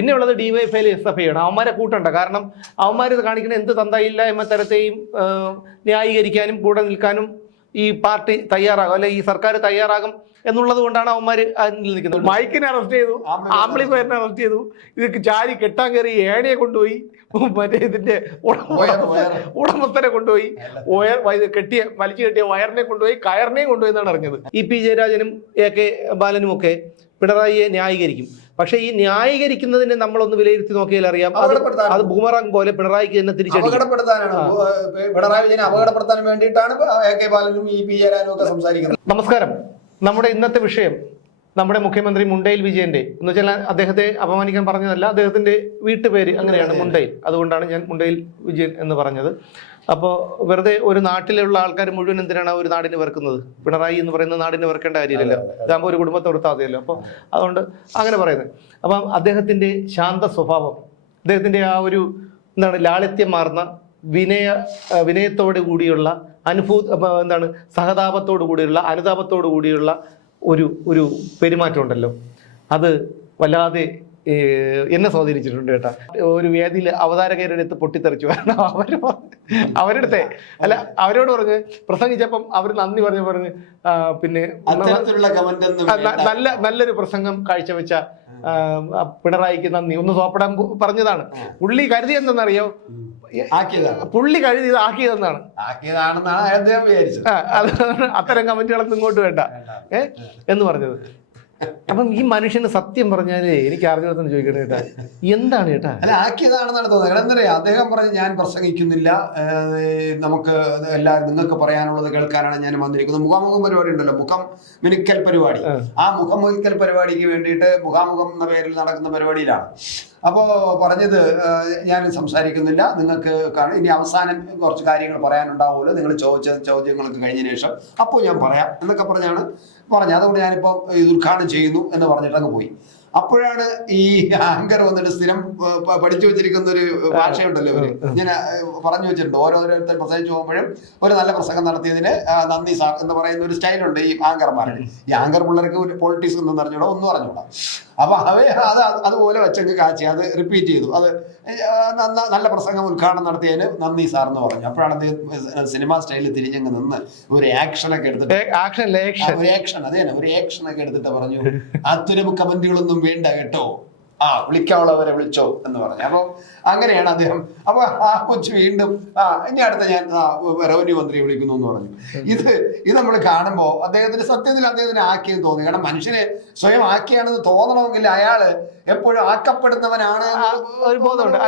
പിന്നെ ഉള്ളത് ഡിവൈഎഫ്ഐയിൽ S F ഐയാണ് അവന്മാരെ കൂട്ടണ്ട. കാരണം അവന്മാർ ഇത് കാണിക്കുന്ന എന്ത് തന്തയില്ലായ്മ തരത്തെയും ആ, ന്യായീകരിക്കാനും കൂടെ നിൽക്കാനും ഈ പാർട്ടി തയ്യാറാകും. അല്ലെ ഈ സർക്കാർ തയ്യാറാകും എന്നുള്ളത് കൊണ്ടാണ് അവന്മാർ നിൽക്കുന്നത്. മൈക്കിനെ അറസ്റ്റ് ചെയ്തു. ആംബ്ലിഫയറിനെ അറസ്റ്റ് ചെയ്തു. ഇത് ചാരി കെട്ടാൻ കയറി ഏണിയെ കൊണ്ടുപോയി. മറ്റേ ഇതിന്റെ. ഉടമസ്ഥനെ കൊണ്ടുപോയി. വയർ കെട്ടിയ വലിച്ചു കെട്ടിയ വയറിനെ കൊണ്ടുപോയി കയറിനെയും കൊണ്ടുപോയി എന്നാണ് അറിഞ്ഞത്. ഇ പി ജയരാജനും എ കെ ബാലനും ഒക്കെ പിണറായിയെ ന്യായീകരിക്കും. പക്ഷേ ഈ ന്യായീകരിക്കുന്നതിനെ നമ്മളൊന്ന് വിലയിരുത്തി നോക്കിയാൽ അറിയാം. അത്. ബൂമറാങ് പോലെ പിണറായിക്ക് തന്നെ പിണറായി വിജയനെ അപകടപ്പെടുത്താൻ വേണ്ടിയിട്ടാണ് ബാലനും ഇ പി ജയരാജനും ഒക്കെ സംസാരിക്കുന്നത്. നമസ്കാരം. നമ്മുടെ ഇന്നത്തെ വിഷയം നമ്മുടെ മുഖ്യമന്ത്രി മുണ്ടയിൽ വിജയന്റെ. എന്ന് വെച്ചാൽ അദ്ദേഹത്തെ അപമാനിക്കാൻ പറഞ്ഞതല്ല അദ്ദേഹത്തിന്റെ വീട്ടുപേര് അങ്ങനെയാണ് മുണ്ടയിൽ അതുകൊണ്ടാണ് ഞാൻ മുണ്ടയിൽ വിജയൻ എന്ന് പറഞ്ഞത്. അപ്പോൾ വെറുതെ ഒരു നാട്ടിലുള്ള ആൾക്കാർ മുഴുവൻ എന്തിനാണ് ഒരു നാടിന് വെറുക്കുന്നത്? പിണറായി എന്ന് പറയുന്ന നാടിന് വെറുക്കേണ്ട കാര്യമില്ലല്ലോ. ഇതാകുമ്പോൾ ഒരു കുടുംബത്തെ വൃത്താതെയല്ലോ അപ്പോൾ അതുകൊണ്ട് അങ്ങനെ പറയുന്നത്. അപ്പം അദ്ദേഹത്തിന്റെ ശാന്ത സ്വഭാവം അദ്ദേഹത്തിന്റെ ആ ഒരു എന്താണ് ലാളിത്യം മാർന്ന വിനയ വിനയത്തോടു കൂടിയുള്ള അനുഭൂ എന്താണ് സഹതാപത്തോടു കൂടിയുള്ള അനുതാപത്തോടു കൂടിയുള്ള ഒരു ഒരു പെരുമാറ്റം ഉണ്ടല്ലോ അത് വല്ലാതെ എന്നെ സ്വാധീനിച്ചിട്ടുണ്ട് കേട്ടാ. ഒരു വേദിയിൽ അവതാരകരുടെ അടുത്ത് പൊട്ടിത്തെറിച്ചു. കാരണം അവർ അവരുടെ അല്ല അവരോട് പറഞ്ഞ് പ്രസംഗിച്ചപ്പം അവർ നന്ദി പറഞ്ഞു പറഞ്ഞ് പിന്നെ നല്ല നല്ലൊരു പ്രസംഗം കാഴ്ചവെച്ച പിണറായിക്ക് നന്ദി. ഒന്ന് സോപ്പിടാൻ പറഞ്ഞതാണ്. പുള്ളി കരുതി എന്തെന്നറിയോ? പുള്ളി കഴുതി ഇത് ആക്കിയതെന്നാണ്. അത്തരം കമന്റുകളൊന്നും ഇങ്ങോട്ട് വേണ്ട. ഏ? എന്ന് പറഞ്ഞത്. അപ്പം ഈ മനുഷ്യന് സത്യം പറഞ്ഞാലേ എനിക്ക് അറിഞ്ഞിടത്തെന്ന് ചോദിക്കണേ ചേട്ടാ എന്താണ് ചേട്ടാ അല്ല ആക്കിയതാണെന്നാണ് തോന്നുന്നത്. കാരണം എന്താ പറയാ അദ്ദേഹം പറഞ്ഞ് ഞാൻ പ്രസംഗിക്കുന്നില്ല. നമുക്ക് എല്ലാവരും നിങ്ങൾക്ക് പറയാനുള്ളത് കേൾക്കാനാണ് ഞാൻ വന്നിരിക്കുന്നത്. മുഖാമുഖം പരിപാടി ഉണ്ടല്ലോ. മുഖം മിനുക്കൽ പരിപാടി. ആ. മുഖമുഖിക്കൽ പരിപാടിക്ക് വേണ്ടിയിട്ട് മുഖാമുഖം എന്ന പേരിൽ നടക്കുന്ന പരിപാടിയിലാണ്. അപ്പോൾ പറഞ്ഞത് ഞാൻ സംസാരിക്കുന്നില്ല. നിങ്ങൾക്ക് ഇനി അവസാനം കുറച്ച് കാര്യങ്ങൾ പറയാനുണ്ടാവുമല്ലോ. നിങ്ങൾ ചോദിച്ച ചോദ്യങ്ങൾക്ക് കഴിഞ്ഞ ശേഷം. അപ്പോൾ ഞാൻ പറയാം. എന്നൊക്കെ പറഞ്ഞാണ് പറഞ്ഞത് അതുകൊണ്ട് ഞാനിപ്പോൾ ഇത് ഉദ്ഘാടനം ചെയ്യുന്നു എന്ന് പറഞ്ഞിട്ട് അങ്ങ് പോയി. അപ്പോഴാണ് ഈ ആങ്കർ വന്നിട്ട് സ്ഥിരം പഠിച്ചു വെച്ചിരിക്കുന്ന ഒരു ഭാഷയുണ്ടല്ലോ ഇവർ. ഇങ്ങനെ പറഞ്ഞു വെച്ചിട്ടുണ്ട്. ഓരോരുത്തർ പ്രസംഗിച്ചു പോകുമ്പോഴും ഒരു നല്ല പ്രസംഗം നടത്തിയതിന് നന്ദി സാർ എന്ന് പറയുന്ന ഒരു സ്റ്റൈലുണ്ട് ഈ ആങ്കർമാരുടെ ഈ ആങ്കർ പിള്ളേർക്ക് ഒരു പൊളിറ്റിക്സ് ഒന്നും അറിഞ്ഞൂടാ ഒന്നും അറിഞ്ഞൂടാ. അപ്പൊ അവർ അത് അത് അതുപോലെ വെച്ചങ്ങ് കാച്ചി അത് റിപ്പീറ്റ് ചെയ്തു. അത് നല്ല പ്രസംഗം ഉദ്ഘാടനം നടത്തിയതിന് നന്ദി സാർ എന്ന് പറഞ്ഞു. അപ്പോഴാണ് അദ്ദേഹം സിനിമ സ്റ്റൈലിൽ തിരിഞ്ഞങ്ങ് നിന്ന് ഒരു ആക്ഷനൊക്കെ എടുത്തിട്ട് ഒരു ആക്ഷൻ അതെ ഒരു ആക്ഷൻ ഒക്കെ എടുത്തിട്ട് പറഞ്ഞു അത്തരം കമന്റുകളൊന്നും വേണ്ട കേട്ടോ. ആ വിളിക്കാനുള്ളവരെ വിളിച്ചോ എന്ന് പറഞ്ഞു. അപ്പൊ അങ്ങനെയാണ് അദ്ദേഹം. അപ്പൊ ആ കൊച്ചു വീണ്ടും ആ ഇനി അടുത്ത ഞാൻ റവന്യൂ മന്ത്രിയെ വിളിക്കുന്നു എന്ന് പറഞ്ഞു. ഇത് ഇത് നമ്മൾ കാണുമ്പോ അദ്ദേഹത്തിന് സത്യത്തിൽ അദ്ദേഹത്തിന് ആക്കിയെന്ന് തോന്നി. കാരണം മനുഷ്യനെ സ്വയം ആക്കിയാണെന്ന് തോന്നണമെങ്കിൽ അയാൾ എപ്പോഴും ആക്കപ്പെടുന്നവനാണ് ഒരു ബോധമുണ്ട്.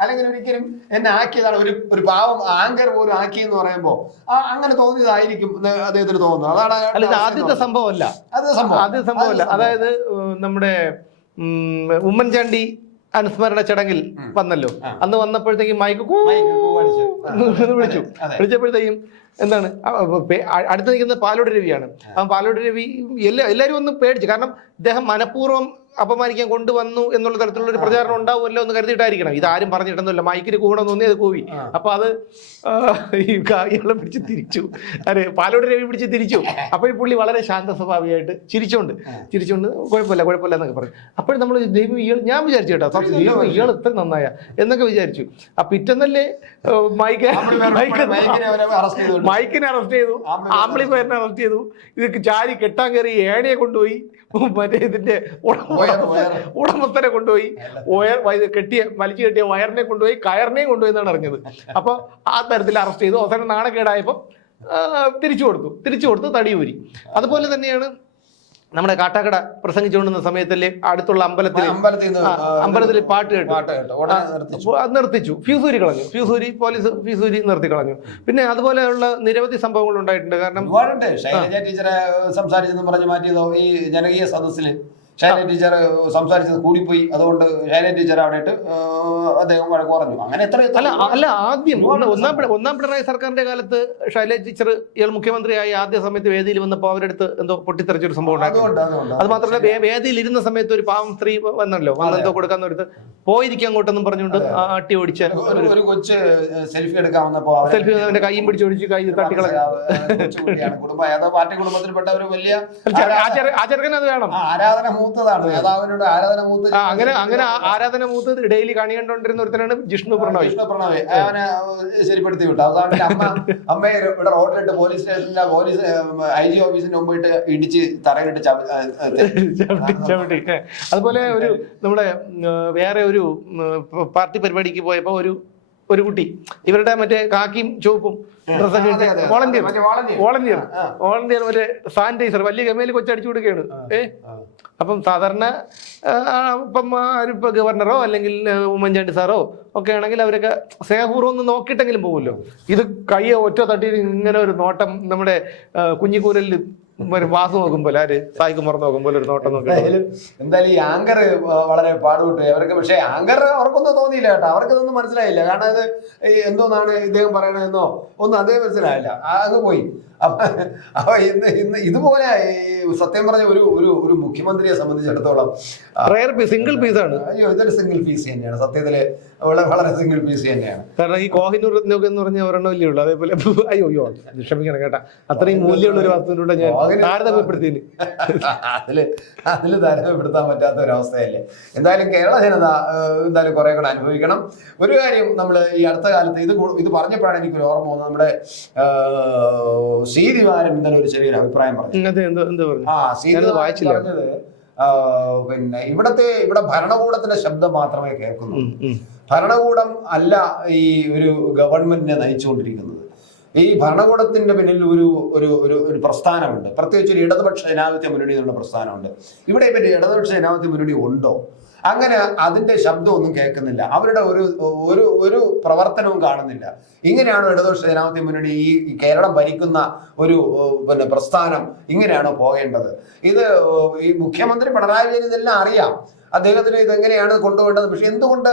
അല്ലെങ്കിൽ ഒരിക്കലും എന്നെ ആക്കിയതാണ് ഒരു ഒരു പാവം ആങ്കർ പോലും ആക്കിയെന്ന് പറയുമ്പോ ആ അങ്ങനെ തോന്നിയതായിരിക്കും എന്ന് അദ്ദേഹത്തിന് തോന്നുന്നത്. അതാണ് ആദ്യത്തെ സംഭവമല്ല. അല്ല സംഭവമല്ല. അതായത് നമ്മുടെ ഉമ്മൻചാണ്ടി അനുസ്മരണ ചടങ്ങിൽ വന്നല്ലോ. അന്ന് വന്നപ്പോഴത്തേക്കും മൈക്ക് വിളിച്ചു. വിളിച്ചപ്പോഴത്തേക്കും എന്താണ്? അടുത്ത് നിൽക്കുന്നത് പാലോട് രവിയാണ്. അപ്പം പാലോട് രവി എല്ലാ എല്ലാവരും ഒന്ന് പേടിച്ചു. കാരണം അദ്ദേഹം മനഃപൂർവം അപമാനിക്കാൻ കൊണ്ടുവന്നു എന്നുള്ള തരത്തിലുള്ള ഒരു പ്രചാരണം ഉണ്ടാവുമല്ലോ എന്ന് കരുതിയിട്ടായിരിക്കണം. ഇത് ആരും പറഞ്ഞിട്ടൊന്നുമില്ല. മൈക്കിന് കൂടെ തോന്നി അത് കൂവി. അപ്പൊ അത് ഈ ഇയാളെ പിടിച്ച് തിരിച്ചു. അതെ പാലോട് രവി പിടിച്ച് തിരിച്ചു. അപ്പോൾ ഈ പുള്ളി വളരെ ശാന്ത സ്വഭാവിയായിട്ട് ചിരിച്ചോണ്ട് ചിരിച്ചോണ്ട് കുഴപ്പമില്ല കുഴപ്പമില്ല എന്നൊക്കെ പറഞ്ഞു. അപ്പോഴും നമ്മൾ ദൈവം ഇയാൾ ഞാൻ വിചാരിച്ചു കേട്ടോ സത്യം, ദൈവം ഇയാൾ ഇത്ര നന്നായ എന്നൊക്കെ വിചാരിച്ചു. ആ പിറ്റന്നല്ലേ മൈക്ക് മൈക്ക് മൈക്കിനെ അറസ്റ്റ് ചെയ്തു. ആംബ്ലിഫയറിനെ അറസ്റ്റ് ചെയ്തു. ഇത് ചാരി കെട്ടാൻ കയറി ഏണിയെ കൊണ്ടുപോയി. മറ്റേ ഇതിന്റെ. ഉടമസ്ഥനെ കൊണ്ടുപോയി. വയർ കെട്ടിയ വലിച്ചു കെട്ടിയ വയറിനെ കൊണ്ടുപോയി കയറിനെയും കൊണ്ടുപോയി എന്നാണ് അറിഞ്ഞത്. അപ്പോൾ ആ തരത്തിൽ അറസ്റ്റ് ചെയ്തു. അവസാനം നാണക്കേടായപ്പോൾ തിരിച്ചു കൊടുത്തു. തിരിച്ചു കൊടുത്ത് തടിയൂരി. അതുപോലെ തന്നെയാണ് നമ്മുടെ കാട്ടാക്കട പ്രസംഗിച്ചുകൊണ്ടിരുന്ന സമയത്തല്ലേ അടുത്തുള്ള അമ്പലത്തിൽ അമ്പലത്തിൽ പാട്ട് കേട്ടു. അത് നിർത്തിച്ചു. ഫ്യൂസൂരി കളഞ്ഞു. ഫ്യൂസൂരി പോലീസ് ഫ്യൂസൂരി നിർത്തി കളഞ്ഞു. പിന്നെ അതുപോലെയുള്ള നിരവധി സംഭവങ്ങൾ ഉണ്ടായിട്ടുണ്ട് കാരണം ടീച്ചറെ സംസാരിച്ചെന്ന് പറഞ്ഞ് മാറ്റിയതോ ഈ ജനകീയ സദസ്സിൽ ശൈലജ ടീച്ചർ സംസാരിച്ചത് കൂടിപ്പോയി. അതുകൊണ്ട് ഷൈന ടീച്ചർ അവിടെ ഇട്ട് അദ്ദേഹം വഴക്ക് പറഞ്ഞു. അങ്ങനെ എത്ര അല്ല അല്ല ആദ്യം ഒന്ന് ഒന്നാം പിണ- ഒന്നാം പിണറായി സർക്കാരിന്റെ കാലത്ത് ഷൈല ടീച്ചർ ഇയാൾ മുഖ്യമന്ത്രിയായി ആദ്യ സമയത്ത് വേദിയിൽ വന്നപ്പോൾ അവരുടെ അടുത്ത് എന്തോ പൊട്ടിത്തെറിച്ചൊരു സംഭവം ഉണ്ടായിരുന്നു. അത് മാത്രമല്ല വേദിയിൽ ഇരുന്ന സമയത്ത് ഒരു പാവം സ്ത്രീ വന്നല്ലോ വന്നെന്തോ കൊടുക്കാന്ന് എടുത്ത് പോയിരിക്കാൻ അങ്ങോട്ടെന്നും പറഞ്ഞുകൊണ്ട് ആ ആട്ടി ഓടിച്ച ഒരു കൊച്ച് സെൽഫി എടുക്കാൻ വന്നപ്പോ സെൽഫി അവന്റെ കൈയും പിടിച്ച് ഓടിച്ച് കൈ തട്ടിക്കളഞ്ഞു. കുടുംബ പാർട്ടി കുടുംബത്തിൽപ്പെട്ട ഒരു വലിയ ആ ചെറുക്കൻ അത് വേണം. ആരാധന മൂത്തതാണ്. നേതാവിനോട് ആരാധന മൂത്ത് അങ്ങനെ അങ്ങനെ ആരാധന മൂത്ത് ഡെയിലി കണി കണ്ടോണ്ടിരുന്ന ഒരുത്തനാണ് ജിഷ്ണു പ്രണോയ്. ജിഷ്ണു പ്രണോയ്. അവനെ ശരിപ്പെടുത്തി വിട്ടു. അവസാനം അമ്മ അമ്മയെ ഇവിടെ റോഡിലിട്ട് പോലീസ് സ്റ്റേഷനിലെ പോലീസ് ഐ ജി ഓഫീസിന്റെ മുമ്പിട്ട് ഇടിച്ച് തറയിലിട്ട് ചവിട്ടി അതുപോലെ ഒരു നമ്മുടെ വേറെ ഒരു പാർട്ടി പരിപാടിക്ക് പോയപ്പോ ഒരു ഒരു കുട്ടി. ഇവരുടെ മറ്റേ കാക്കിയും ചുവപ്പും ഡ്രസ്സൊക്കെ വോളന്റിയർ ഇട്ട് വോളണ്ടിയർ മറ്റേ വോളണ്ടിയർ വോളണ്ടിയർ മറ്റേ സാനിറ്റൈസർ വലിയ ഗമയിൽ കൊച്ചടിച്ചു കൊടുക്കുകയാണ്. ഏ? അപ്പം സാധാരണ ഇപ്പം ആരിപ്പോ ഗവർണറോ അല്ലെങ്കിൽ ഉമ്മൻചാണ്ടി സാറോ ഒക്കെ ആണെങ്കിൽ അവരൊക്കെ സ്നേഹപൂർവം ഒന്ന് നോക്കിയിട്ടെങ്കിലും പോകുമല്ലോ ഇത് കയ്യെ ഒറ്റ തട്ടി ഇങ്ങനെ ഒരു നോട്ടം നമ്മുടെ കുഞ്ഞിക്കൂരലിൽ വാസ് നോക്കുമ്പോൾ ആര്? സായി കുമാർ നോക്കുമ്പോൾ ഒരു നോട്ടം നോക്കി എന്തായാലും ഈ ആങ്കർ വളരെ പാടുപെട്ടു. അവർക്ക് പക്ഷേ ആങ്കർ അവർക്കൊന്നും തോന്നിയില്ല കേട്ടോ. അവർക്ക് ഇതൊന്നും മനസ്സിലായില്ല. കാരണം അത് എന്തോന്നാണ് ഇദ്ദേഹം പറയണതെന്നോ? ഒന്നും അതേ മനസ്സിലായില്ല. അത് പോയി. അപ്പൊ ഇന്ന് ഇന്ന് ഇതുപോലെ സത്യം പറഞ്ഞ ഒരു ഒരു ഒരു മുഖ്യമന്ത്രിയെ സംബന്ധിച്ചിടത്തോളം റയർ പീസ് സിംഗിൾ പീസാണ് അയ്യോ ഇതൊരു സിംഗിൾ പീസ് തന്നെയാണ്. സത്യത്തിൽ വളരെ വളരെ സിംഗിൾ പീസ് തന്നെയാണ്. കാരണം ഈ കോഹിനൂർ രത്നമൊക്കെ എന്ന് പറഞ്ഞ ഒരെണ്ണം ഇല്ലേ ഉള്ളൂ. അതേപോലെ അയ്യോ അയ്യോ ക്ഷമിക്കണം കേട്ടാ. അത്രയും മൂല്യമുള്ള ഒരു വസ്തുവിനുള്ള ഞാൻ കോഹിനൂർ താരതമ്യപ്പെടുത്തിന് അതിൽ അതിൽ താരതമ്യപ്പെടുത്താൻ പറ്റാത്ത ഒരു അവസ്ഥയല്ലേ. എന്തായാലും കേരള ജനത എന്തായാലും കുറെ കൂടെ അനുഭവിക്കണം. ഒരു കാര്യം നമ്മൾ ഈ അടുത്ത കാലത്ത് ഇത് ഇത് പറഞ്ഞപ്പോഴാണ് എനിക്കൊരു ഓർമ്മ വന്നത്. നമ്മുടെ ഏഹ്, വാരം ദിവാരം ഇന്നലെ ഒരു ചെറിയൊരു അഭിപ്രായം പറഞ്ഞു. ആ സീതി വായിച്ചില്ല. പറഞ്ഞത് പിന്നെ ഇവിടത്തെ ഇവിടെ ഭരണകൂടത്തിന്റെ ശബ്ദം മാത്രമേ ഉം. ഭരണകൂടം അല്ല ഈ ഒരു ഗവൺമെന്റിനെ നയിച്ചുകൊണ്ടിരിക്കുന്നത്. ഈ ഭരണകൂടത്തിന്റെ പിന്നിൽ ഒരു ഒരു ഒരു ഒരു പ്രസ്ഥാനമുണ്ട്. പ്രത്യേകിച്ച് ഒരു ഇടതുപക്ഷ ജനാധിപത്യ മുന്നണി എന്നുള്ള പ്രസ്ഥാനമുണ്ട്. ഇവിടെ പിന്നെ ഇടതുപക്ഷ ജനാധിപത്യ മുന്നണി ഉണ്ടോ? അങ്ങനെ അതിന്റെ ശബ്ദമൊന്നും കേൾക്കുന്നില്ല. അവരുടെ ഒരു ഒരു ഒരു പ്രവർത്തനവും കാണുന്നില്ല. ഇങ്ങനെയാണോ ഇടതുപക്ഷ ജനാധിപത്യ മുന്നണി ഈ കേരളം ഭരിക്കുന്ന ഒരു പിന്നെ പ്രസ്ഥാനം ഇങ്ങനെയാണോ പോകേണ്ടത്? ഇത് ഈ മുഖ്യമന്ത്രി പിണറായി വിജയൻ ഇതെല്ലാം അറിയാം. അദ്ദേഹത്തിന് ഇതെങ്ങനെയാണ് കൊണ്ടുപോകേണ്ടത്? പക്ഷെ എന്തുകൊണ്ട്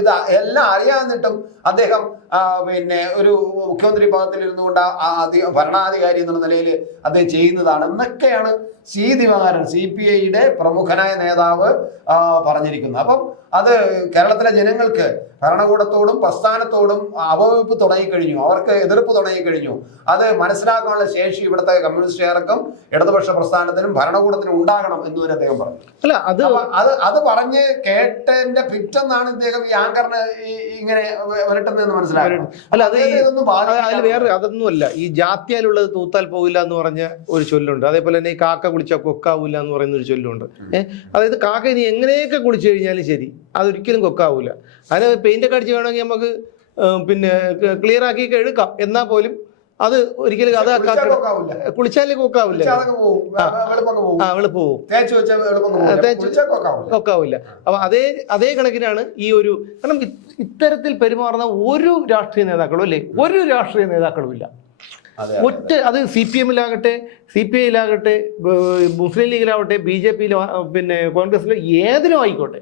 ഇത് എല്ലാം അറിയാന്നിട്ടും അദ്ദേഹം പിന്നെ ഒരു മുഖ്യമന്ത്രി പദത്തിൽ ഇരുന്നുകൊണ്ട് ഭരണാധികാരി എന്നുള്ള നിലയിൽ അദ്ദേഹം ചെയ്യുന്നതാണ് എന്നൊക്കെയാണ് സി ദിവാകരൻ സി പി ഐയുടെ പ്രമുഖനായ നേതാവ് പറഞ്ഞിരിക്കുന്നത്. അപ്പം അത് കേരളത്തിലെ ജനങ്ങൾക്ക് ഭരണകൂടത്തോടും പ്രസ്ഥാനത്തോടും അവവെപ്പ് തുടങ്ങിക്കഴിഞ്ഞു. അവർക്ക് എതിർപ്പ് തുടങ്ങിക്കഴിഞ്ഞു. അത് മനസ്സിലാക്കാനുള്ള ശേഷി ഇവിടുത്തെ കമ്മ്യൂണിസ്റ്റുകാർക്കും ഇടതുപക്ഷ പ്രസ്ഥാനത്തിനും ഭരണകൂടത്തിനും ഉണ്ടാകണം എന്ന് തന്നെ അദ്ദേഹം പറഞ്ഞു. അല്ല അത് അത് അത് പറഞ്ഞ് കേട്ടതിന്റെ പിറ്റെന്നാണ് ഇദ്ദേഹം ഈ ആങ്കറിന് ഇങ്ങനെ വരട്ടുന്നതെന്ന് മനസ്സിലാക്കുന്നത്. അല്ല അത് അതിൽ. വേറെ അതൊന്നുമല്ല. ഈ ജാത്യാലുള്ളത് തൂത്താൽ പോകില്ല എന്ന് പറഞ്ഞ ഒരു ചൊല്ലുണ്ട്. അതേപോലെ തന്നെ ഈ കാക്ക കുളിച്ചാൽ കൊക്കാവൂല എന്ന് പറയുന്ന ഒരു ചൊല്ലുണ്ട്. ഏഹ് അതായത് കാക്ക ഇനി എങ്ങനെയൊക്കെ കുളിച്ചു കഴിഞ്ഞാലും ശരി അതൊരിക്കലും കൊക്കാവൂല. അതിന് പെയിന്റ് ഒക്കെ അടിച്ച് വേണമെങ്കിൽ നമുക്ക് പിന്നെ ക്ലിയർ ആക്കി എടുക്കാം. എന്നാൽ പോലും അത് ഒരിക്കലും അത്. കുളിച്ചാലേ കൊക്കാവില്ല. ആ. വെളുപ്പ് കൊക്കാവില്ല അപ്പൊ അതേ അതേ കണക്കിനാണ് ഈ ഒരു കാരണം ഇത്തരത്തിൽ പെരുമാറുന്ന ഒരു രാഷ്ട്രീയ നേതാക്കളും അല്ലേ? ഒരു രാഷ്ട്രീയ നേതാക്കളും ഇല്ല. ഒറ്റ അത്. സി പി എമ്മിലാകട്ടെ സി പി ഐയിലാകട്ടെ മുസ്ലിം ലീഗിലാവട്ടെ ബി ജെ പിയിലോ പിന്നെ കോൺഗ്രസിലോ ഏതിലും ആയിക്കോട്ടെ.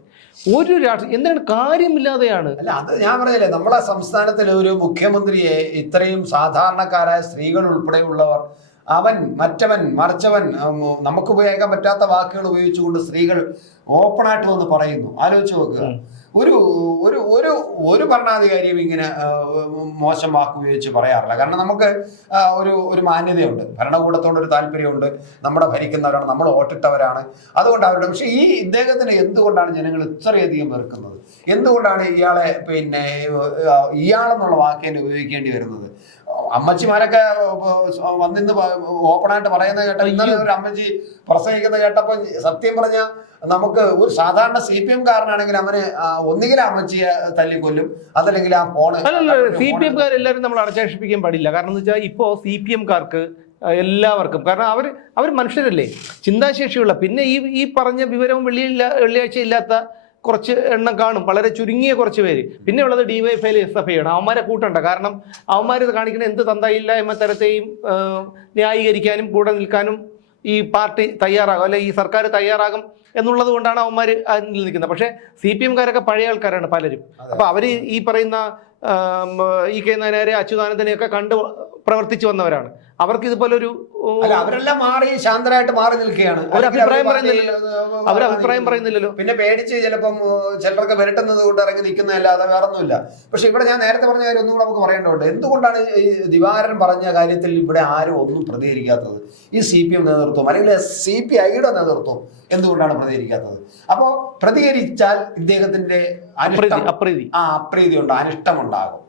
ഒരു രാഷ്ട്രീയം എന്താണ് കാര്യമില്ലാതെയാണ്? അല്ല അത് ഞാൻ പറയല്ലേ നമ്മളെ സംസ്ഥാനത്തിലെ ഒരു മുഖ്യമന്ത്രിയെ ഇത്രയും സാധാരണക്കാരായ സ്ത്രീകൾ ഉൾപ്പെടെയുള്ളവർ അവൻ മറ്റവൻ മറിച്ചവൻ നമുക്ക് ഉപയോഗിക്കാൻ പറ്റാത്ത വാക്കുകൾ ഉപയോഗിച്ചുകൊണ്ട് സ്ത്രീകൾ ഓപ്പണായിട്ട് വന്ന് പറയുന്നു. ആലോചിച്ച് നോക്കുക. ഒരു ഒരു ഒരു ഒരു ഭരണാധികാരിയും ഇങ്ങനെ മോശം വാക്ക് ഉപയോഗിച്ച് പറയാറില്ല. കാരണം നമുക്ക് ഒരു ഒരു മാന്യതയുണ്ട്. ഭരണകൂടത്തോട് ഒരു താല്പര്യമുണ്ട്. നമ്മുടെ ഭരിക്കുന്നവരാണ് നമ്മൾ വോട്ടിട്ടവരാണ്. അതുകൊണ്ട് അവരുടെ പക്ഷേ ഈ ഇദ്ദേഹത്തിന് എന്തുകൊണ്ടാണ് ജനങ്ങൾ ഇത്രയധികം വെറുക്കുന്നത്? എന്തുകൊണ്ടാണ് ഇയാളെ പിന്നെ ഇയാളെന്നുള്ള വാക്കിനെ ഉപയോഗിക്കേണ്ടി വരുന്നത്? അമ്മച്ചിമാരൊക്കെ വന്നിന്ന് ഓപ്പണായിട്ട് പറയുന്നത് കേട്ടോ ഇന്നലെ ഒരു അമ്മച്ചി പ്രസംഗിക്കുന്നത് കേട്ടപ്പോ സത്യം പറഞ്ഞ നമുക്ക് ഒരു സാധാരണ സി പി എം കാരനാണെങ്കിൽ അവന് ഒന്നുകിൽ അമ്മച്ചിയെ തല്ലിക്കൊല്ലും അതല്ലെങ്കിൽ ആ ഫോണ് സി പി എംകാർ എല്ലാവരും നമ്മൾ അടച്ചാക്ഷിപ്പിക്കാൻ പാടില്ല. കാരണം എന്ന് വെച്ചാൽ ഇപ്പോൾ സി പി എംകാർക്ക് എല്ലാവർക്കും കാരണം അവർ അവർ മനുഷ്യരല്ലേ ചിന്താശേഷിയുള്ള. പിന്നെ ഈ ഈ പറഞ്ഞ വിവരവും വെള്ളിയില്ല വെള്ളിയാഴ്ച ഇല്ലാത്ത കുറച്ച് എണ്ണം കാണും. വളരെ ചുരുങ്ങിയ കുറച്ച് പേര്. പിന്നെ ഉള്ളത് ഡിവൈഫൈയിൽ എസ് എഫ് ഐ ആണ്. അവന്മാരെ കൂട്ടണ്ട. കാരണം അവന്മാർ ഇത് കാണിക്കുന്ന എന്ത് തന്തയില്ല എന്ന തരത്തെയും ന്യായീകരിക്കാനും കൂടെ നിൽക്കാനും ഈ പാർട്ടി തയ്യാറാകും. അല്ലെ ഈ സർക്കാർ തയ്യാറാകും എന്നുള്ളത് കൊണ്ടാണ് അവന്മാർ അതിൽ നിൽക്കുന്നത്. പക്ഷേ സി പി എംകാരൊക്കെ പഴയ ആൾക്കാരാണ് പലരും. അപ്പോൾ അവർ ഈ പറയുന്ന ഇ കെ നായരെ അച്യുതാനന്ദനെയൊക്കെ കണ്ട് പ്രവർത്തിച്ചു വന്നവരാണ്. അവർക്ക് ഇതുപോലെ ഒരു അവരെല്ലാം മാറി ശാന്തരായിട്ട് മാറി നിൽക്കുകയാണ്. അവരഭിപ്രായം പറയുന്നില്ലല്ലോ. അഭിപ്രായം പറയുന്നില്ലല്ലോ. പിന്നെ പേടിച്ച് ചിലപ്പം ചിലർക്ക് വിരട്ടുന്നത് കൊണ്ട് ഇറങ്ങി നിൽക്കുന്നതല്ലാതെ വേറെ ഒന്നുമില്ല. പക്ഷെ ഇവിടെ ഞാൻ നേരത്തെ പറഞ്ഞ കാര്യം ഒന്നും കൂടെ നമുക്ക് പറയേണ്ടതുണ്ട്. എന്തുകൊണ്ടാണ് ഈ ദിവാരൻ പറഞ്ഞ കാര്യത്തിൽ ഇവിടെ ആരും ഒന്നും പ്രതികരിക്കാത്തത്? ഈ സി പി എം നേതൃത്വം അല്ലെങ്കിൽ സി പി ഐയുടെ നേതൃത്വം എന്തുകൊണ്ടാണ് പ്രതികരിക്കാത്തത്? അപ്പോൾ പ്രതികരിച്ചാൽ ഇദ്ദേഹത്തിന്റെ അപ്രീതി ആ അപ്രീതി ഉണ്ട് അനിഷ്ടമുണ്ടാകും.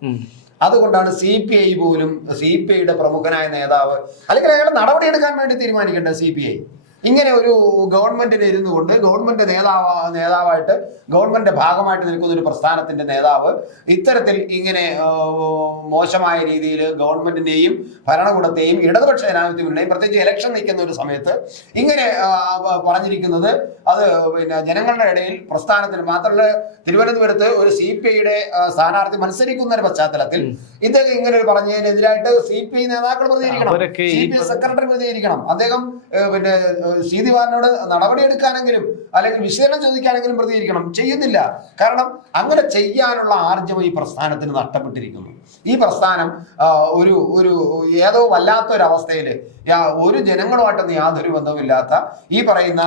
അതുകൊണ്ടാണ് സി പി ഐ പോലും സി പി ഐയുടെ പ്രമുഖനായ നേതാവ് അല്ലെങ്കിൽ അയാൾ നടപടിയെടുക്കാൻ വേണ്ടി തീരുമാനിക്കേണ്ടത് സി പി ഐ ഇങ്ങനെ ഒരു ഗവൺമെന്റിന് ഇരുന്നു കൊണ്ട് ഗവൺമെന്റ് നേതാവ് നേതാവായിട്ട് ഗവൺമെന്റിന്റെ ഭാഗമായിട്ട് നിൽക്കുന്ന ഒരു പ്രസ്ഥാനത്തിന്റെ നേതാവ് ഇത്തരത്തിൽ ഇങ്ങനെ മോശമായ രീതിയിൽ ഗവൺമെന്റിനെയും ഭരണകൂടത്തെയും ഇടതുപക്ഷ ജനാധിപത്യ പ്രത്യേകിച്ച് ഇലക്ഷൻ നിൽക്കുന്ന ഒരു സമയത്ത് ഇങ്ങനെ പറഞ്ഞിരിക്കുന്നത് അത് പിന്നെ ജനങ്ങളുടെ ഇടയിൽ പ്രസ്ഥാനത്തിന് മാത്രമല്ല തിരുവനന്തപുരത്ത് ഒരു സി പി ഐയുടെ സ്ഥാനാർത്ഥി മത്സരിക്കുന്ന ഒരു പശ്ചാത്തലത്തിൽ ഇദ്ദേഹം ഇങ്ങനെ പറഞ്ഞതിനെതിരായിട്ട് സി പി ഐ നേതാക്കൾ പ്രതികരിക്കണം. സി പി ഐ സെക്രട്ടറി പ്രതികരിക്കണം. അദ്ദേഹം പിന്നെ ശ്രീതിവാറിനോട് നടപടിയെടുക്കാനെങ്കിലും അല്ലെങ്കിൽ വിശദീകരണം ചോദിക്കാനെങ്കിലും പ്രതികരിക്കണം. ചെയ്യുന്നില്ല. കാരണം അങ്ങനെ ചെയ്യാനുള്ള ആർജവം ഈ പ്രസ്ഥാനത്തിന് നഷ്ടപ്പെട്ടിരിക്കുന്നു. ഈ പ്രസ്ഥാനം ഒരു ഒരു ഏതോ വല്ലാത്തൊരവസ്ഥയിൽ ഒരു ജനങ്ങളുമായിട്ടൊന്നും യാതൊരു ബന്ധവുമില്ലാത്ത ഈ പറയുന്ന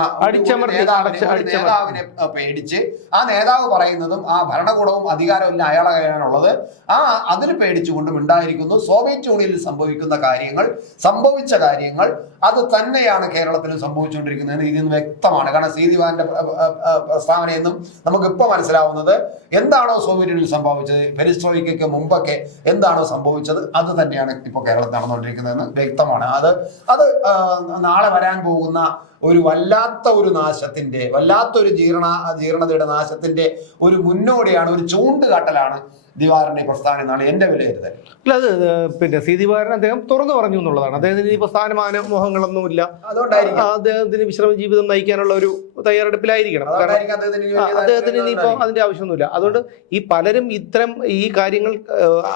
നേതാവിനെ- പേടിച്ച് ആ നേതാവ് പറയുന്നതും ആ ഭരണകൂടവും അധികാരവും ഇല്ല അയാളെ കയ്യിലാണുള്ളത്. ആ അതിൽ പേടിച്ചുകൊണ്ടും ഉണ്ടായിരിക്കുന്നു. സോവിയറ്റ് യൂണിയനിൽ സംഭവിക്കുന്ന കാര്യങ്ങൾ സംഭവിച്ച കാര്യങ്ങൾ അത് തന്നെയാണ് കേരളത്തിൽ സംഭവിച്ചുകൊണ്ടിരിക്കുന്നത് ഇതിൽ നിന്ന് വ്യക്തമാണ്. കാരണം ശ്രീദിവാന്റെ പ്രസ്താവനയെന്നും നമുക്ക് ഇപ്പൊ മനസ്സിലാവുന്നത് എന്താണോ സോവിയറ്റ് യൂണിയൻ സംഭവിച്ചത് പെരിസ്ട്രോയ്ക്കൊക്കെ മുമ്പൊക്കെ എന്താണോ സംഭവിച്ചത് അത് തന്നെയാണ് ഇപ്പോൾ കേരളത്തിൽ നടന്നുകൊണ്ടിരിക്കുന്നതെന്ന് വ്യക്തമാണ്. അത് അത് നാളെ വരാൻ പോകുന്ന ഒരു വല്ലാത്ത ഒരു നാശത്തിന്റെ വല്ലാത്തൊരു ജീർണ ജീർണതയുടെ നാശത്തിന്റെ ഒരു മുന്നോടിയാണ് ഒരു ചൂണ്ടുകാട്ടലാണ് ദിവാറിന്റെ പ്രസ്ഥാനം എന്നാണ് എന്റെ വിലയിരുത്തൽ. അല്ല അത് പിന്നെ സി ദിവാരൻ അദ്ദേഹം തുറന്നു പറഞ്ഞു എന്നുള്ളതാണ്. അദ്ദേഹത്തിന് ഈ സ്ഥാനമാന മോഹങ്ങളൊന്നുമില്ല അതുകൊണ്ടായിരിക്കും. അദ്ദേഹത്തിന് വിശ്രമ ജീവിതം നയിക്കാനുള്ള ഒരു തയ്യാറെടുപ്പിലായിരിക്കണം. അദ്ദേഹത്തിന് ഇനിയിപ്പോ അതിന്റെ ആവശ്യമൊന്നുമില്ല. അതുകൊണ്ട് ഈ പലരും ഇത്തരം ഈ കാര്യങ്ങൾ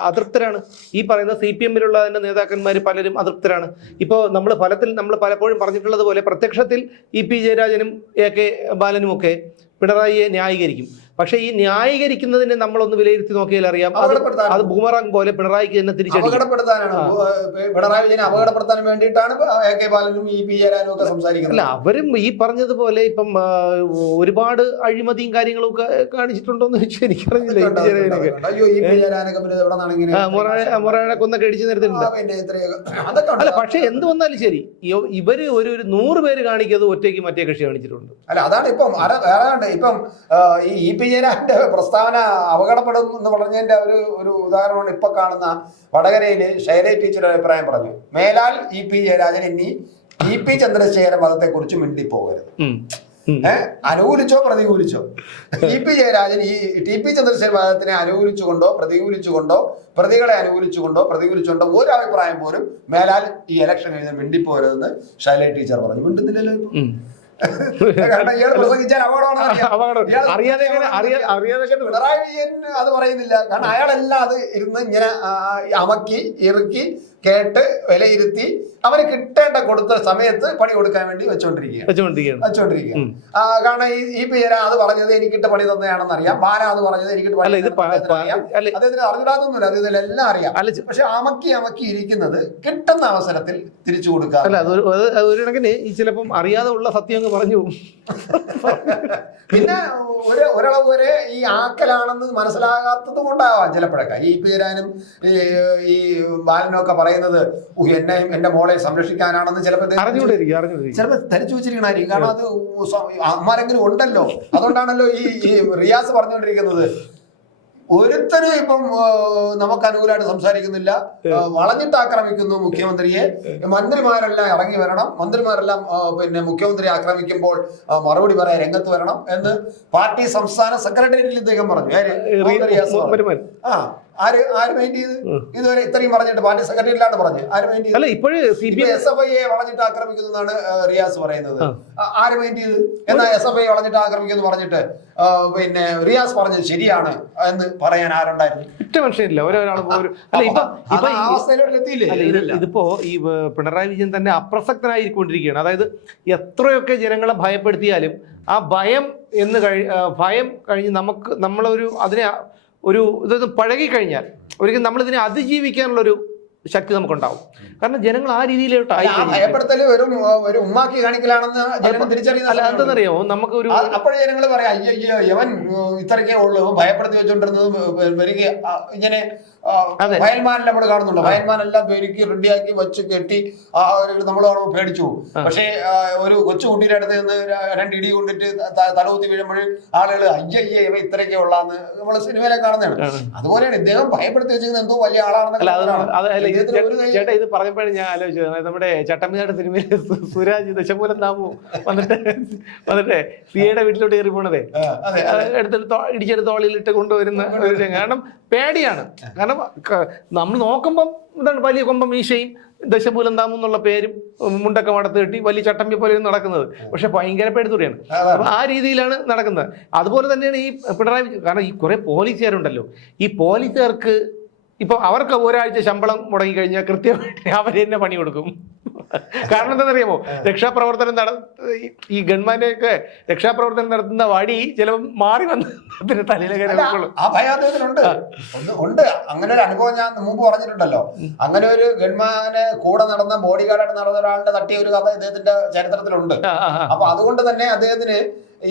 അതൃപ്തരാണ്. ഈ പറയുന്ന സി പി എമ്മിലുള്ള നേതാക്കന്മാർ പലരും അതൃപ്തരാണ്. ഇപ്പോ നമ്മൾ ഫലത്തിൽ നമ്മൾ പലപ്പോഴും പറഞ്ഞിട്ടുള്ളത് പോലെ പ്രത്യക്ഷത്തിൽ ഇ പി ജയരാജനും എ കെ ബാലനുമൊക്കെ പിണറായിയെ ന്യായീകരിക്കും. പക്ഷേ ഈ ന്യായീകരിക്കുന്നതിനെ നമ്മളൊന്ന് വിലയിരുത്തി നോക്കിയാൽ അറിയാം. അത് ബൂമറാങ് പോലെ പിണറായിക്ക് തന്നെ തിരിച്ചടിക്കും അപകടപ്പെടുത്താനാണ്. ഏഹ് പിണറായി വിജയനെ അപകടപ്പെടുത്താൻ വേണ്ടിയിട്ടാണ് എ ബാലനും ഇ പി ജയരാജനും ഒക്കെ അല്ല അവരും ഈ പറഞ്ഞതുപോലെ ഇപ്പം ഒരുപാട് അഴിമതിയും കാര്യങ്ങളും ഒക്കെ കാണിച്ചിട്ടുണ്ടോ എന്ന് വെച്ചാൽ പി മൊറാഴ- മൊറാഴനെ കൊന്നൊക്കെ അടിച്ചു ഉണ്ട്. അല്ല പക്ഷെ എന്ത് വന്നാലും ശരി ഇവർ ഒരു ഒരു നൂറ് പേര് കാണിക്കുന്നത് ഒറ്റയ്ക്ക് മറ്റേ കക്ഷി കാണിച്ചിട്ടുണ്ട്. അല്ല അതാണ് ഇപ്പം ഇപ്പം ഈ ഇ പി ജയരാജന്റെ പ്രസ്താവന അപകടപ്പെടും എന്ന് പറഞ്ഞതിന്റെ ഒരു ഒരു ഉദാഹരണമാണ് ഇപ്പൊ കാണുന്ന വടകരയിൽ ശൈല ടീച്ചറുടെ അഭിപ്രായം പറഞ്ഞു. മേലാൽ ഇ പി ജയരാജൻ ഇനി ഇ പി ചന്ദ്രശേഖര പദത്തെ കുറിച്ച് മിണ്ടിപ്പോകരുത്. ഏഹ് അനുകൂലിച്ചോ പ്രതികൂലിച്ചോ? ഇ പി ജയരാജൻ ഈ ടി പി ചന്ദ്രശേഖര വാദത്തിനെ അനുകൂലിച്ചുകൊണ്ടോ പ്രതികൂലിച്ചുകൊണ്ടോ പ്രതികളെ അനുകൂലിച്ചുകൊണ്ടോ പ്രതികൂലിച്ചുകൊണ്ടോ ഒരു അഭിപ്രായം പോലും മേലാൽ ഈ ഇലക്ഷൻ കഴിഞ്ഞ് മിണ്ടിപ്പോരുതെന്ന് ഷൈല ടീച്ചർ പറഞ്ഞു. മിണ്ടുന്നില്ലല്ലോ. കാരണം ഇയാൾ പ്രസംഗിച്ചാൽ അറിയാതെ അറിയാതെ എങ്ങനെ- പിണറായി വിജയൻ അത് പറയുന്നില്ല. കാരണം അയാളെല്ലാം അത് ഇരുന്ന് ഇങ്ങനെ അമക്കി ഇറുക്കി കേട്ട് വിലയിരുത്തി അവന് കിട്ടേണ്ട കൊടുത്ത സമയത്ത് പണി കൊടുക്കാൻ വേണ്ടി വെച്ചോണ്ടിരിക്കുകയാണ്. വെച്ചുകൊണ്ടിരിക്കുകയാണ് വെച്ചോണ്ടിരിക്കുക കാരണം ഈ ഈ പേര് അത് പറഞ്ഞത് എനിക്കിട്ട് പണി തന്നെയാണെന്ന് അറിയാം. ബാല അത് പറഞ്ഞത് എനിക്കിട്ട് പണി അദ്ദേഹത്തിന് അറിഞ്ഞിടാത്തൊന്നുമില്ല അദ്ദേഹത്തിൽ എല്ലാം അറിയാം. പക്ഷെ അമക്കി അമക്കി ഇരിക്കുന്നത് കിട്ടുന്ന അവസരത്തിൽ തിരിച്ചു കൊടുക്കുക ഒരു കണക്കിന് ഈ ചിലപ്പം അറിയാതെ ഉള്ള സത്യം അങ്ങ് പറഞ്ഞു പിന്നെ ഒരു ഒരളവ് വരെ ഈ ആക്കലാണെന്ന് മനസ്സിലാകാത്തത് കൊണ്ടാവാം ചിലപ്പോഴൊക്കെ. ഈ പേരാനും ഈ ബാലനും ഒക്കെ പറയുന്നത് "ഉ, എന്നെ എന്റെ മോളെ സംരക്ഷിക്കാനാണെന്ന് ചിലപ്പോൾ. ചിലപ്പോൾ ധരിച്ചു വെച്ചിരിക്കണായിരിക്കും. കാരണം അത് അമ്മാരെങ്കിലും ഉണ്ടല്ലോ. അതുകൊണ്ടാണല്ലോ ഈ ഈ റിയാസ് പറഞ്ഞുകൊണ്ടിരിക്കുന്നത്. ഒരുത്തരും ഇപ്പം നമുക്ക് അനുകൂലമായിട്ട് സംസാരിക്കുന്നില്ല. വളഞ്ഞിട്ട് ആക്രമിക്കുന്നു മുഖ്യമന്ത്രിയെ. മന്ത്രിമാരെല്ലാം ഇറങ്ങി വരണം. മന്ത്രിമാരെല്ലാം പിന്നെ മുഖ്യമന്ത്രി ആക്രമിക്കുമ്പോൾ മറുപടി പറയാൻ രംഗത്ത് വരണം എന്ന് പാർട്ടി സംസ്ഥാന സെക്രട്ടേറിയറ്റിൽ ഇദ്ദേഹം പറഞ്ഞു. ആ. ആര് ആര് മൈൻഡ് ചെയ്ത്? ഇതുവരെ ഇത്രയും പറഞ്ഞിട്ട് പാർട്ടി പറഞ്ഞു ആര് മൈൻഡ് ചെയ്ത്? അല്ല ഇപ്പോഴ് സി പി എസ് എഫ് ഐയെ വളഞ്ഞിട്ട് ആക്രമിക്കുന്നു എന്നാണ് റിയാസ് പറയുന്നത്. ആര് മൈൻഡ് ചെയ്ത്? എന്നാ എസ് എഫ് ഐ വളഞ്ഞിട്ട് ആക്രമിക്കുന്നു പറഞ്ഞിട്ട് പിന്നെ റിയാസ് പറഞ്ഞത് ശരിയാണ് എന്ന് പറയാൻ ആരുണ്ടായിരുന്നു? ഒറ്റ മനുഷ്യനില്ല. ഒരാൾ ഇതിപ്പോ ഈ പിണറായി വിജയൻ തന്നെ അപ്രസക്തനായിരിക്കൊണ്ടിരിക്കുകയാണ്. അതായത് എത്രയൊക്കെ ജനങ്ങളെ ഭയപ്പെടുത്തിയാലും ആ ഭയം എന്ന് കഴി ഭയം കഴിഞ്ഞ് നമുക്ക് നമ്മളൊരു അതിനെ ഒരു ഇതൊന്ന് പഴകി കഴിഞ്ഞാൽ ഒരിക്കലും നമ്മളിതിനെ അതിജീവിക്കാനുള്ളൊരു ശക്തി നമുക്കുണ്ടാവും. കാരണം ജനങ്ങൾ ആ രീതിയിലോട്ട് ആയി ആ കഴിഞ്ഞു. ഭയപ്പെടുത്തൽ വെറും ഒരു ഉമ്മാക്കി കാണിക്കലാണെന്ന് ജനങ്ങൾ തിരിച്ചറിയുന്ന എന്തെന്നറിയാമോ നമുക്ക് ഒരു അപ്പോഴും ജനങ്ങൾ പറയാം അയ്യോ അയ്യോ യവൻ ഇത്രയ്ക്കേ ഉള്ളൂ ഭയപ്പെടുത്തി വെച്ചോണ്ടിരുന്നത് പെരുകി ഇങ്ങനെ വയൽമാനെ നമ്മൾ കാണുന്നുണ്ട്. വയൽമാനെല്ലാം പെരുക്കി റെഡിയാക്കി വെച്ച് കെട്ടി ആ നമ്മൾ കാണുമ്പോൾ പേടിച്ചു പക്ഷേ ഒരു കൊച്ചു കുട്ടിയുടെ അടുത്ത് നിന്ന് രണ്ട് ഇടി കൊണ്ടിട്ട് തലകുത്തി വീഴുമ്പോൾ ആളുകൾ അയ്യയ്യ അയ്യോ ഇവ ഇത്രയ്ക്കേ ഉള്ളാന്ന് നമ്മൾ സിനിമയിലെ കാണുന്നതാണ് അതുപോലെയാണ് ഇദ്ദേഹം ഭയപ്പെടുത്തി വെച്ചിരുന്നത് എന്തോ വലിയ ആളാണെന്ന് പറഞ്ഞപ്പോഴാണ് ഞാൻ ആലോചിച്ചത് അതായത് നമ്മുടെ ചട്ടമ്പിനാട് സിനിമയിലെ സു- സുരാജ് ദശമൂലം നാമു വന്നിട്ട് വന്നിട്ട് സിയുടെ വീട്ടിലോട്ട് കയറി പോണതേ. എടുത്തിട്ട് ഇടിച്ചെടുത്ത് തോളിലിട്ട് കൊണ്ടുവരുന്ന ഒരു. കാരണം പേടിയാണ്. കാരണം നമ്മൾ നോക്കുമ്പം ഇതാണ് വലിയ കൊമ്പം മീശയും ദശമൂലം താമം എന്നുള്ള പേരും മുണ്ടൊക്കെ മടത്ത് കെട്ടി വലിയ ചട്ടമ്പി പോലെ നടക്കുന്നത്. പക്ഷെ ഭയങ്കര പേടിത്തൂടിയാണ് അതാണ്. അപ്പൊ ആ രീതിയിലാണ് നടക്കുന്നത്. അതുപോലെ തന്നെയാണ് ഈ പിണറായി കാരണം ഈ കുറെ പോലീസുകാരുണ്ടല്ലോ. ഈ പോലീസുകാർക്ക് ഇപ്പൊ അവർക്ക് ഒരാഴ്ച ശമ്പളം മുടങ്ങി കഴിഞ്ഞാൽ കൃത്യമായിട്ട് അവർ തന്നെ പണി കൊടുക്കും. കാരണം എന്താണെന്നറിയാമോ? രക്ഷാപ്രവർത്തനം നട ഈ- ഗവൺമെന്റ് ഗവൺമെന്റൊക്കെ രക്ഷാപ്രവർത്തനം നടത്തുന്ന വഴി ചിലപ്പോൾ മാറി വന്ന് തലയിലേക്ക് ആ ഉണ്ട് അങ്ങനെ ഒരു അനുഭവം ഞാൻ മുമ്പ് പറഞ്ഞിട്ടുണ്ടല്ലോ. അങ്ങനെ ഒരു ഗൺമാനെ കൂടെ നടന്ന ബോഡി ഗാർഡായിട്ട് നടന്ന ഒരാളുടെ തട്ടിയ ഒരു കഥ ഇദ്ദേഹത്തിന്റെ ചരിത്രത്തിലുണ്ട്. അപ്പൊ അതുകൊണ്ട് തന്നെ അദ്ദേഹത്തിന്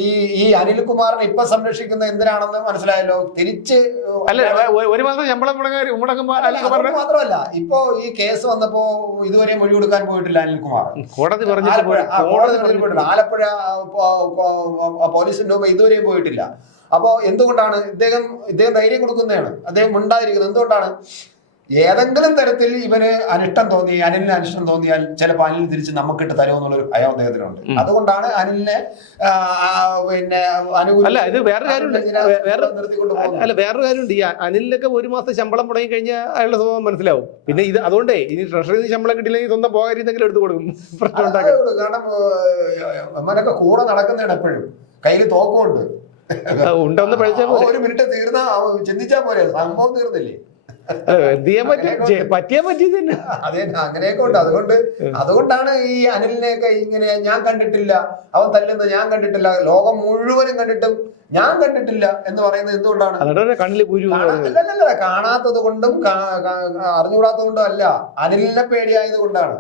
ഈ ഈ അനിൽകുമാറിനെ ഇപ്പൊ സംരക്ഷിക്കുന്ന എന്തിനാണെന്ന് മനസ്സിലായല്ലോ? തിരിച്ച് അല്ല ഒരു മാസം ശമ്പളം മാത്രമല്ല. ഇപ്പൊ ഈ കേസ് വന്നപ്പോ ഇതുവരെ മൊഴി കൊടുക്കാൻ പോയിട്ടില്ല അനിൽകുമാർ. കോടതി പറഞ്ഞു ആലപ്പുഴ പോലീസിന്റെ മുമ്പ് ഇതുവരെയും പോയിട്ടില്ല. അപ്പോ എന്തുകൊണ്ടാണ് ഇദ്ദേഹം ഇദ്ദേഹം ധൈര്യം കൊടുക്കുന്നതാണ്? അദ്ദേഹം ഉണ്ടായിരിക്കുന്നത്. എന്തുകൊണ്ടാണ് ഏതെങ്കിലും തരത്തിൽ ഇവന് അനിഷ്ടം തോന്നി അനിലിന് അനിഷ്ടം തോന്നിയാൽ ചിലപ്പോൾ അനിൽ തിരിച്ച് നമുക്കിട്ട് തരുമെന്നുള്ളൊരു ഭയം അദ്ദേഹത്തിനുണ്ട്. അതുകൊണ്ടാണ് അനിലിനെ പിന്നെ അല്ല ഇത് വേറെ കാര്യമുണ്ട് അല്ല വേറൊരു കാര്യമുണ്ട്. ഈ അനിലിനൊക്കെ ഒരു മാസം ശമ്പളം മുടങ്ങി കഴിഞ്ഞാൽ അയാളുടെ സ്വഭാവം മനസ്സിലാവും. പിന്നെ ഇത് അതുകൊണ്ടേ ഇനി ട്രഷറിയിൽ ശമ്പളം കിട്ടില്ലെങ്കിൽ സ്വന്തം പോകാൻ എന്തെങ്കിലും എടുത്തു കൊടുക്കും. പ്രശ്നം. കാരണം അമ്മനൊക്കെ കൂടെ നടക്കുന്നതാണ് എപ്പോഴും. കയ്യിൽ തോക്കുമുണ്ട്. ഉണ്ടെന്ന് പഠിച്ചാൽ ഒരു മിനിറ്റ് തീർന്ന ചിന്തിച്ചാ പോരെ. സംഭവം തീർന്നില്ലേ? പറ്റും. തന്നെ. അതെ അങ്ങനെയൊക്കെ ഉണ്ട്. അതുകൊണ്ട് അതുകൊണ്ടാണ് ഈ അനിലിനെയൊക്കെ ഇങ്ങനെ ഞാൻ കണ്ടിട്ടില്ല. അവൻ തല്ലുന്നത് ഞാൻ കണ്ടിട്ടില്ല. ലോകം മുഴുവനും കണ്ടിട്ടും ഞാൻ കണ്ടിട്ടില്ല എന്ന് പറയുന്നത് എന്തുകൊണ്ടാണ്? അതുകൊണ്ട് കണ്ണിൽ കുരു കാണാ- അല്ലല്ലല്ല കാണാത്തത് കൊണ്ടും അറിഞ്ഞുകൂടാത്തത് കൊണ്ടും അല്ല. അനിലിനെ പേടിയായത് കൊണ്ടാണ്.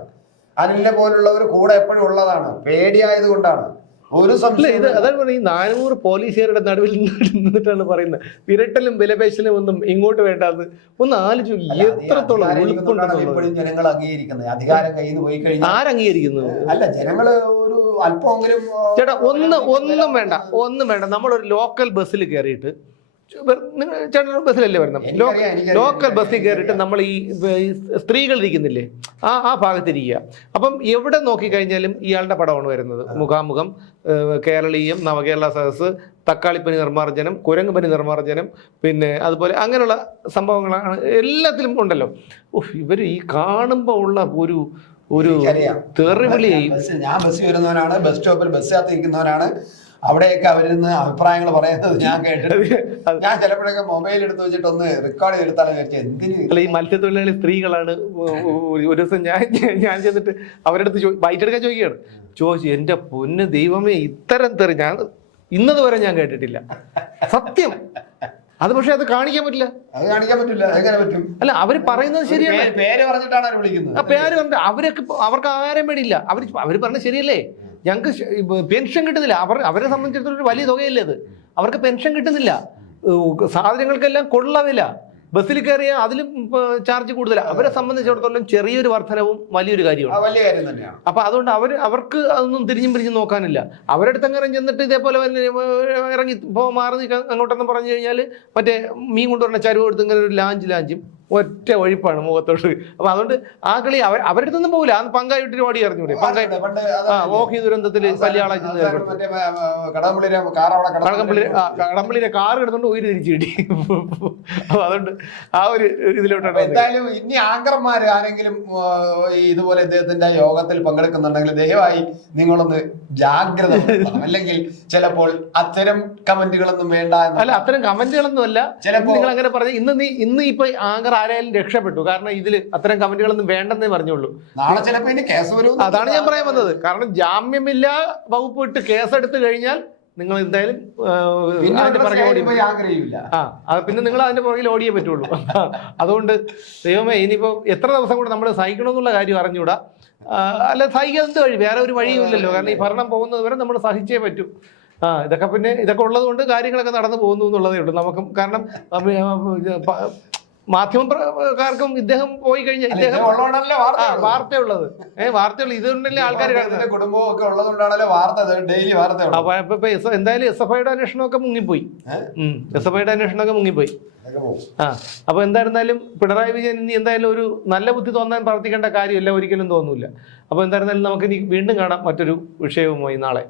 അനിലിനെ പോലുള്ളവർ കൂടെ എപ്പോഴും ഉള്ളതാണ്. പേടിയായത് കൊണ്ടാണ്. ഒരു ഇത് അതാണ് പറഞ്ഞത് ഈ നാനൂറ് പോലീസുകാരുടെ നടുവിൽ നിന്നിട്ടാണ് പറയുന്നത്. വിരട്ടലും വിലപേശലും ഒന്നും ഇങ്ങോട്ട് വേണ്ടാന്ന്. ഒന്ന് ആലോചിച്ചു എത്രത്തോളം ഇപ്പോഴും ജനങ്ങൾ അംഗീകരിക്കുന്നത്. അധികാരം കയ്യിൽ നിന്ന് പോയി കഴിഞ്ഞാൽ ആരംഗീകരിക്കുന്നു? അല്ല ജനങ്ങൾ ഒരു അല്പമെങ്കിലും ചേട്ടാ ഒന്ന് ഒന്നും വേണ്ട ഒന്നും വേണ്ട. നമ്മളൊരു ലോക്കൽ ബസ്സിൽ കയറിയിട്ട് നിങ്ങൾ ചേട്ടൻ ബസ്സിലല്ലേ വരുന്നത് എനിക്കറിയാം, ലോക്കൽ ബസ്സിൽ. കയറിയിട്ട് നമ്മൾ ഈ സ്ത്രീകൾ ഇരിക്കുന്നില്ലേ? ആ ആ ഭാഗത്തിരിക്കുക. അപ്പം എവിടെ നോക്കിക്കഴിഞ്ഞാലും ഇയാളുടെ പടമാണ് വരുന്നത്. മുഖാമുഖം കേരളീയം നവകേരള സദസ് തക്കാളിപ്പനി നിർമ്മാർജനം കുരങ്ങുപനി നിർമ്മാർജനം പിന്നെ അതുപോലെ അങ്ങനെയുള്ള സംഭവങ്ങളാണ് എല്ലാത്തിലും ഉണ്ടല്ലോ. ഉഫ്, ഇവർ ഈ കാണുമ്പോൾ ഉള്ള ഒരു ഒരു. തെറിവിളി. ഞാൻ ബസ് വരുന്നവരാണ് ബസ് സ്റ്റോപ്പിൽ ബസ് ഇരിക്കുന്നവനാണ് അവിടെയൊക്കെ അവരിന്ന് അഭിപ്രായങ്ങൾ പറയുന്നത് ഞാൻ കേട്ടിട്ടുണ്ട്. ഞാൻ ചിലപ്പോഴൊക്കെ മൊബൈൽ എടുത്ത് വെച്ചിട്ട് ഒന്ന് റെക്കോർഡ് ചെയ്തെടുത്താണ് വിചാരിച്ചത്. എന്തിന് ഈ മത്സ്യത്തൊഴിലാളി സ്ത്രീകളാണ് ഒരു ദിവസം ഞാൻ ഞാൻ ചെന്നിട്ട് അവരുടെ അടുത്ത് ബൈറ്റെടുക്കാൻ ബൈറ്റ് എടുക്കാൻ ചോദിക്കുകയാണ്. ചോദിച്ചു എന്റെ പൊന്ന് ദൈവമേ ഇത്തരം തെറി ഞാൻ ഇന്നത് വരെ ഞാൻ കേട്ടിട്ടില്ല. സത്യം. അത് പക്ഷെ അത് കാണിക്കാൻ പറ്റില്ല. അത് കാണിക്കാൻ പറ്റില്ല. എങ്ങനെ പറ്റും? അല്ല അവർ പറയുന്നത് ശരിയാണ് പേര് പേര് പറഞ്ഞിട്ടാണ് അവർ വിളിക്കുന്നത്. പേര് പറഞ്ഞിട്ട് അവരൊക്കെ അവർക്ക് ആരും പേടിയില്ല അവർ അവർ പറഞ്ഞത് ശരിയല്ലേ? ഞങ്ങൾക്ക് പെൻഷൻ കിട്ടുന്നില്ല. അവർ അവരെ സംബന്ധിച്ചിടത്തോളം ഒരു വലിയ തുകയല്ലേ അത്. അവർക്ക് പെൻഷൻ കിട്ടുന്നില്ല. സാധനങ്ങൾക്കെല്ലാം കൊള്ള വില. ബസ്സിൽ കയറിയാൽ അതിലും ചാർജ് കൂടുതലാണ് അവരെ സംബന്ധിച്ചിടത്തോളം ചെറിയൊരു വർധനവും വലിയൊരു കാര്യമാണ്. വലിയ കാര്യം തന്നെയാണ്. അപ്പൊ അതുകൊണ്ട് അവർ അവർക്ക് അതൊന്നും തിരിഞ്ഞും പിരിഞ്ഞും നോക്കാനില്ല. അവരടുത്ത് അങ്ങനെ ചെന്നിട്ട് ഇതേപോലെ ഇറങ്ങി പോ മാറി അങ്ങോട്ടെന്ന് പറഞ്ഞു കഴിഞ്ഞാൽ മറ്റേ മീൻ കൊണ്ടുവരുന്ന ചരുവ് എടുത്ത് ഇങ്ങനെ ഒരു ലാഞ്ച് ലാഞ്ചും ഒറ്റ ഒഴിപ്പാണ് മുഖത്തോട്ട്. അപ്പൊ അതുകൊണ്ട് ആ കളി അവർ അവരുടെ അടുത്തൊന്നും പോകില്ല അന്ന് പങ്കായിട്ട് ഓടി അറിഞ്ഞൂടെ? പങ്കായി ആ ഓഹി ദുരന്തത്തിൽ കടകംപള്ളിയുടെ കാർ കടമ്പള്ളിയിലെ കാർ എടുത്തോണ്ട് ഉയര് തിരിച്ചു കിട്ടി. അപ്പൊ അതുകൊണ്ട് ആ ഒരു ഇതിലോട്ടാണ് എന്തായാലും ഇനി ആങ്കർമാർ ആരെങ്കിലും ഇതുപോലെ ഇദ്ദേഹത്തിന്റെ യോഗത്തിൽ പങ്കെടുക്കുന്നുണ്ടെങ്കിൽ ദയവായി നിങ്ങളൊന്ന് ജാഗ്രത അല്ലെങ്കിൽ ചിലപ്പോൾ അത്തരം കമന്റുകളൊന്നും വേണ്ട അല്ല അത്തരം കമന്റുകളൊന്നും അല്ല ചിലപ്പോൾ നിങ്ങൾ അങ്ങനെ പറഞ്ഞു ഇന്ന് നീ ഇന്ന് ഇപ്പൊ ആങ്കർ ആരായാലും രക്ഷപ്പെട്ടു. കാരണം ഇതിൽ അത്തരം കമന്റുകളൊന്നും വേണ്ടെന്നേ പറഞ്ഞുള്ളൂ. നാളെ ചിലപ്പോ ഇനി കേസ് വരും അതാണ് ഞാൻ പറയാൻ വന്നത്. കാരണം ജാമ്യമില്ല വകുപ്പ് ഇട്ട് കേസെടുത്തു കഴിഞ്ഞാൽ നിങ്ങൾ എന്തായാലും അതിന്റെ പുറകെ ഓടി ആ പിന്നെ നിങ്ങൾ അതിന്റെ പുറകിൽ ഓടിയേ പറ്റുള്ളൂ. അതുകൊണ്ട് ദൈവമേ ഇനിയിപ്പോ എത്ര ദിവസം കൂടെ നമ്മൾ സഹിക്കണമെന്നുള്ള കാര്യം അറിഞ്ഞൂടാ അല്ല സഹിക്കാൻ എന്ത് വഴി വേറെ ഒരു വഴിയുമില്ലല്ലോ കാരണം ഈ ഭരണം പോകുന്നത് വരെ നമ്മൾ സഹിച്ചേ പറ്റൂ. ആ ഇതൊക്കെ പിന്നെ ഇതൊക്കെ ഉള്ളത് കൊണ്ട് കാര്യങ്ങളൊക്കെ നടന്നു പോകുന്നു എന്നുള്ളതേ ഉള്ളൂ. നമുക്കും കാരണം പ- ഇദ്ദേഹം പോയി കഴിഞ്ഞാൽ ഇദ്ദേഹം. വാർത്തയുള്ളത്. ഏഹ് വാർത്തയുള്ളത് ഇതുകൊണ്ടല്ലേ ആൾക്കാർ കുടുംബമൊക്കെ കുടുംബവും ഒക്കെ ഉള്ളതുകൊണ്ടാണല്ലോ വാർത്ത ഡെയിലി വാർത്ത. അപ്പൊ എന്തായാലും എസ് എഫ് ഐയുടെ അന്വേഷണമൊക്കെ മുങ്ങിപ്പോയി? എസ് എഫ് ഐയുടെ അന്വേഷണമൊക്കെ മുങ്ങിപ്പോയി. ആ അപ്പൊ എന്തായിരുന്നാലും പിണറായി വിജയൻ ഇനി എന്തായാലും ഒരു നല്ല ബുദ്ധി തോന്നാൻ പ്രവർത്തിക്കേണ്ട കാര്യമില്ല ഒരിക്കലും തോന്നൂല അപ്പൊ എന്തായിരുന്നാലും നമുക്ക് ഇനി വീണ്ടും കാണാം മറ്റൊരു വിഷയവുമായി നാളെ.